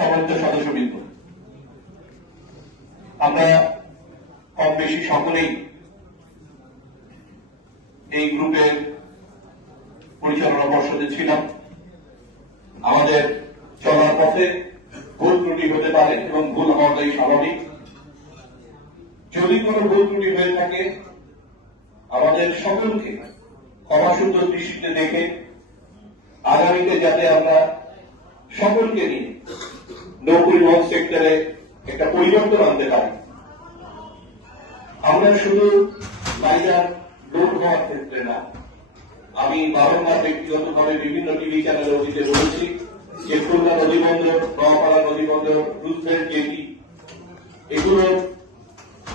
সমস্ত সদস্যবৃন্দ আমরা কম বেশি সকলেই এই গ্রুপের পরিচালনা পর্ষদে ছিলাম। আমাদের চলার পথে ভুল ত্রুটি হতে পারে এবং ভুল হওয়াটাই স্বাভাবিক। যদি কোনো ভুল ত্রুটি হয়ে থাকে, আমাদের সকলকে ক্ষমাসুন্দর দৃষ্টিতে দেখে আগামীতে যাতে আমরা সকলকে নিয়ে নৌ পরিবহন সেক্টরে একটা পরিবর্তন আনতে পারি। আমরা শুধু বাইরার লোড হওয়ার ক্ষেত্রে না, আমি বারংবার ব্যক্তিগতভাবে বিভিন্ন টিভি চ্যানেলে অতীতে বলেছি যে খুলনা নদী বন্দর নোয়াপাড়া নদী বন্দর রুজভেল্ট জেটি, এগুলো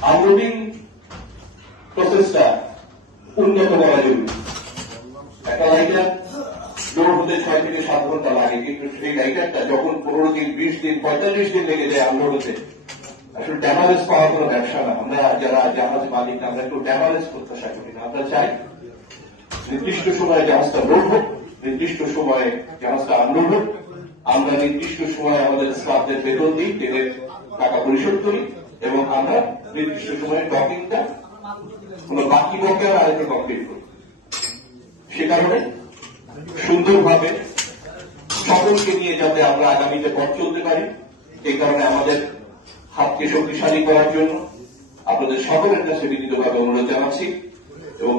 আনলোডিং প্রসেসটা উন্নত করা জরুরি। একটা লাইটার হতে ছয় থেকে সাত ঘণ্টা লাগে, কিন্তু সেই লাইটারটা যখন পনেরো দিন, বিশ দিন, পঁয়তাল্লিশ দিন লেগে যায় আনলোড হতে আসলে ড্যামারেজ পাওয়া কোনো ব্যবসা না। আমরা যারা জাহাজ মালিক, আমরা একটু ড্যামারেজ প্রত্যাশা করি না। আমরা চাই নির্দিষ্ট সময়ে জাহাজটা লোড হোক, নির্দিষ্ট সময়ে জাহাজটা আনলোড হোক। আমরা নির্দিষ্ট সময়ে আমাদের স্টাফদের বেতন দিই তেলের টাকা পরিশোধ করি এবং আমরা নির্দিষ্ট সময়ে ডকিংটা কোনো বাকি বকে আর আরেকটা কমপ্লিট করি। সে কারণে সুন্দরভাবে সকলকে নিয়ে যাতে আমরা আগামীতে পথ চলতে পারি, এই কারণে আমাদের হাতকে শক্তিশালী করার জন্য আপনাদের সকলের কাছে বিনীতভাবে অনুরোধ জানাচ্ছি এবং